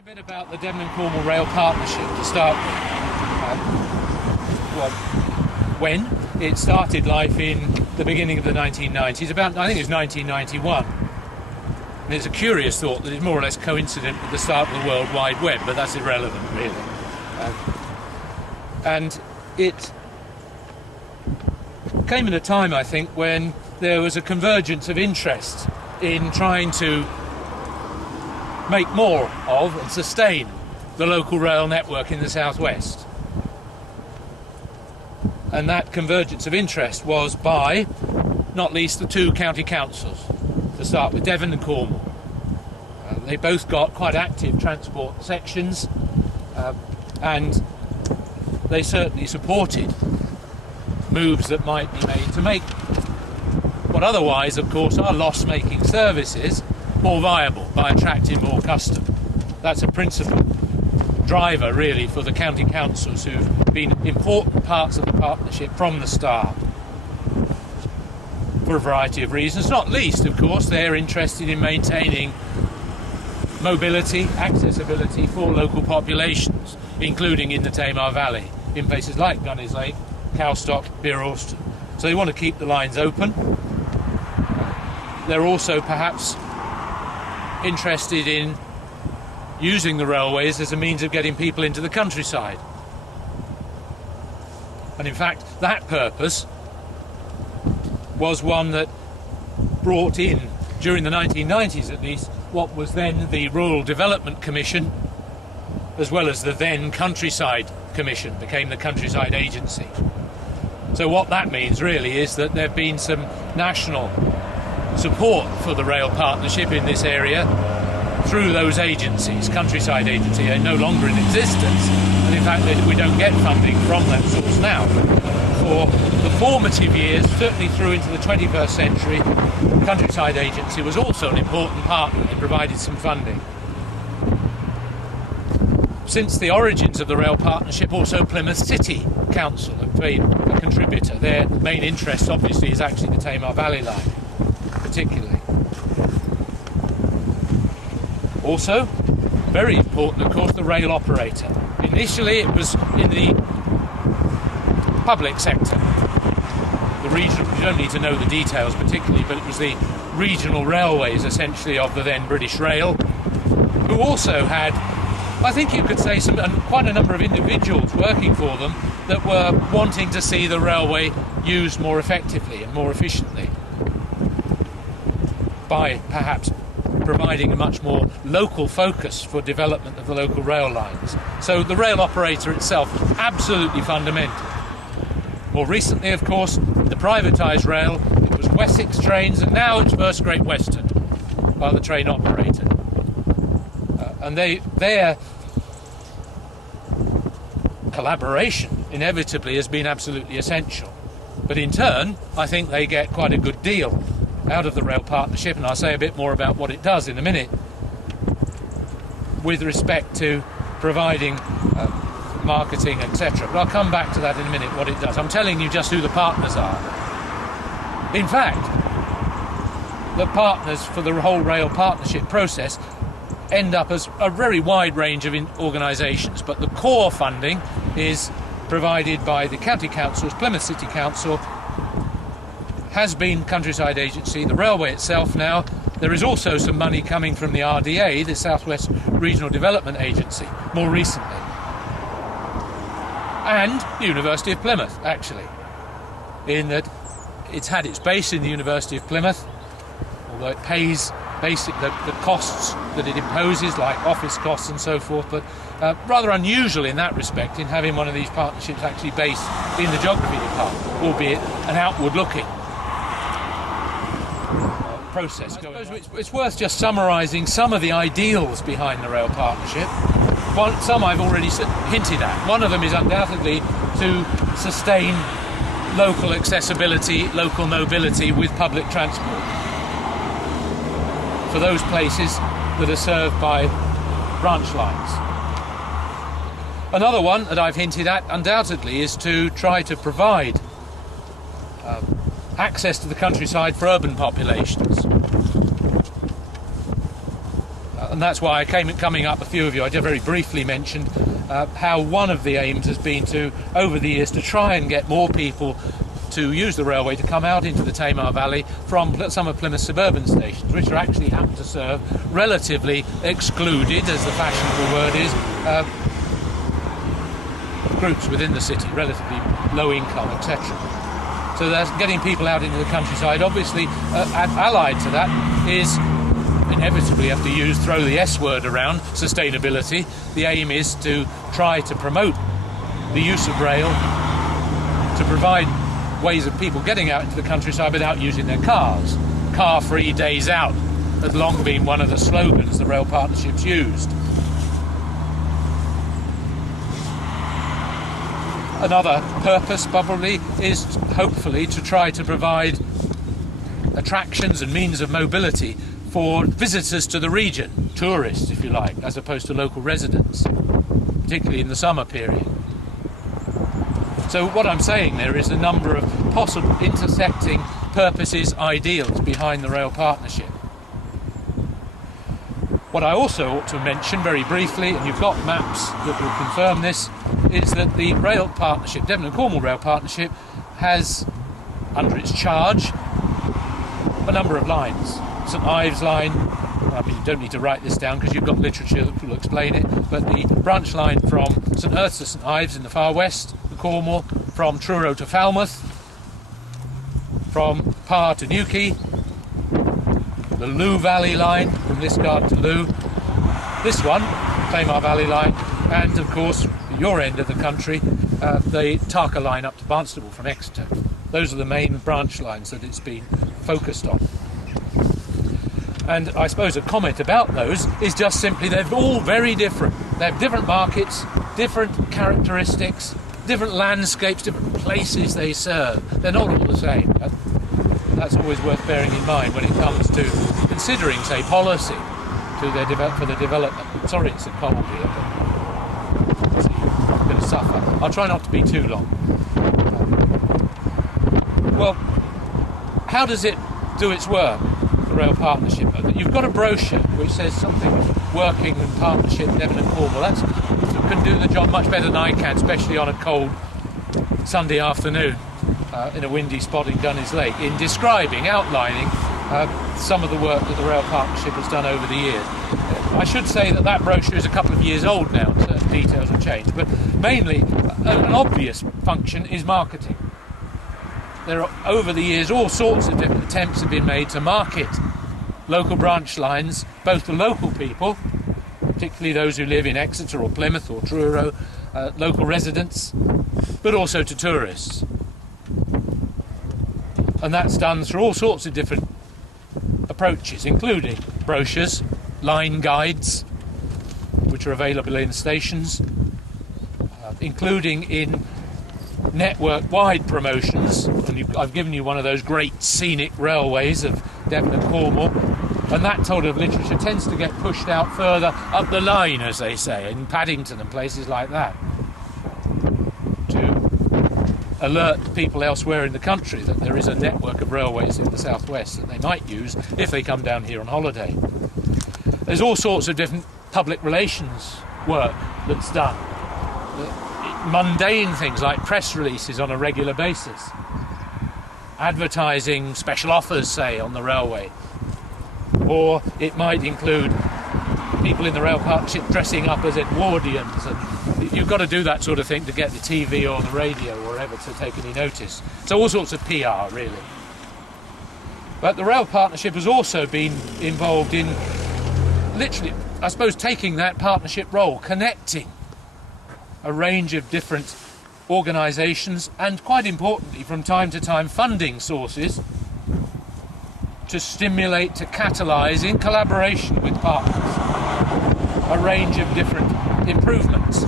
A bit about the Devon and Cornwall Rail Partnership to start with. When it started life in the beginning of the 1990s, I think it was 1991. And it's a curious thought that it's more or less coincident with the start of the World Wide Web, but that's irrelevant, really. And it came at a time, I think, when there was a convergence of interest in trying to make more of and sustain the local rail network in the southwest. And that convergence of interest was by, not least, the two county councils, to start with Devon and Cornwall. They both got quite active transport sections, and they certainly supported moves that might be made to make what otherwise, of course, are loss-making services more viable by attracting more custom. That's a principal driver, really, for the county councils who've been important parts of the partnership from the start, for a variety of reasons. Not least, of course, they're interested in maintaining mobility, accessibility for local populations, including in the Tamar Valley, in places like Gunnislake, Cowstock, Beer Alston. So they want to keep the lines open. They're also perhaps interested in using the railways as a means of getting people into the countryside. And in fact, that purpose was one that brought in, during the 1990s at least, what was then the Rural Development Commission, as well as the then Countryside Commission, became the Countryside Agency. So what that means really is that there have been some national support for the rail partnership in this area through those agencies. Countryside Agency are no longer in existence, and in fact we don't get funding from that source now. For the formative years, certainly through into the 21st century, Countryside Agency was also an important partner. They provided some funding. Since the origins of the rail partnership, also Plymouth City Council have been a contributor. Their main interest, obviously, is actually the Tamar Valley line, particularly. Also, very important, of course, the rail operator. Initially, it was in the public sector. The regional, you don't need to know the details particularly, but it was the regional railways, essentially, of the then British Rail, who also had, I think you could say, quite a number of individuals working for them that were wanting to see the railway used more effectively and more efficiently by perhaps providing a much more local focus for development of the local rail lines. So the rail operator itself, absolutely fundamental. More recently, of course, the privatised rail, it was Wessex Trains, and now it's First Great Western by the train operator. And their collaboration inevitably has been absolutely essential. But in turn, I think they get quite a good deal out of the rail partnership, and I'll say a bit more about what it does in a minute, with respect to providing marketing, etc. But I'll come back to that in a minute, what it does. I'm telling you just who the partners are. In fact, the partners for the whole rail partnership process end up as a very wide range of organisations, but the core funding is provided by the county councils. Plymouth City Council has been Countryside Agency, the railway itself now. There is also some money coming from the RDA, the South West Regional Development Agency, more recently. And the University of Plymouth, actually, in that it's had its base in the University of Plymouth, although it pays the costs that it imposes, like office costs and so forth, but rather unusual in that respect, in having one of these partnerships actually based in the geography department, albeit an outward-looking process. I suppose it's worth just summarising some of the ideals behind the rail partnership. Some I've already hinted at. One of them is undoubtedly to sustain local accessibility, local mobility with public transport for those places that are served by branch lines. Another one that I've hinted at, undoubtedly, is to try to provide access to the countryside for urban populations. And that's why coming up, a few of you, I just very briefly mentioned how one of the aims has been to, over the years, to try and get more people to use the railway to come out into the Tamar Valley from some of Plymouth's suburban stations, which are actually happen to serve relatively excluded, as the fashionable word is, groups within the city, relatively low income, etc. So that's getting people out into the countryside. Obviously, allied to that is inevitably have to throw the S word around, sustainability. The aim is to try to promote the use of rail, to provide ways of people getting out into the countryside without using their cars. Car-free days out has long been one of the slogans the rail partnerships used. Another purpose probably is hopefully to try to provide attractions and means of mobility for visitors to the region, tourists if you like, as opposed to local residents, particularly in the summer period. So what I'm saying there is a number of possible intersecting purposes, ideals behind the rail partnership. What I also ought to mention very briefly, and you've got maps that will confirm this, is that the rail partnership, Devon and Cornwall Rail Partnership, has under its charge a number of lines. St Ives line, I mean you don't need to write this down because you've got literature that will explain it, but the branch line from St Earths to St Ives in the far west, the Cornwall, from Truro to Falmouth, from Parr to Newquay, the Lou Valley line from Liskeard to Lou, this one, Tamar Valley line, and of course your end of the country, the Tarka line up to Barnstable from Exeter. Those are the main branch lines that it's been focused on. And I suppose a comment about those is just simply they're all very different. They have different markets, different characteristics, different landscapes, different places they serve. They're not all the same. That's always worth bearing in mind when it comes to considering, say, policy for the development. Sorry it's a cold here, but I'm going to suffer. I'll try not to be too long. Well, how does it do its work, the rail partnership? You've got a brochure which says something working in partnership Devon and Cornwall. That can do the job much better than I can, especially on a cold Sunday afternoon in a windy spot in Gunnislake, in describing, outlining some of the work that the rail partnership has done over the years. I should say that brochure is a couple of years old now, certain details have changed, but mainly an obvious function is marketing. There are, over the years, all sorts of different attempts have been made to market local branch lines, both to local people, particularly those who live in Exeter or Plymouth or Truro, local residents, but also to tourists. And that's done through all sorts of different approaches, including brochures, line guides, which are available in stations, including in network-wide promotions. And I've given you one of those great scenic railways of Devon and Cornwall, and that sort of literature tends to get pushed out further up the line, as they say, in Paddington and places like that, to alert people elsewhere in the country that there is a network of railways in the southwest that they might use if they come down here on holiday. There's all sorts of different public relations work that's done. Mundane things like press releases on a regular basis, advertising special offers, say, on the railway, or it might include people in the rail partnership dressing up as Edwardians, and you've got to do that sort of thing to get the TV or the radio or whatever to take any notice. So all sorts of PR, really. But the rail partnership has also been involved in literally, I suppose, taking that partnership role, connecting a range of different organisations and, quite importantly, from time to time, funding sources to stimulate, to catalyse, in collaboration with partners, a range of different improvements,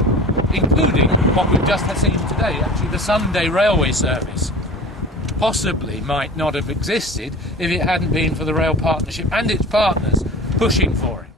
including what we've just seen today. Actually, the Sunday railway service possibly might not have existed if it hadn't been for the rail partnership and its partners pushing for it.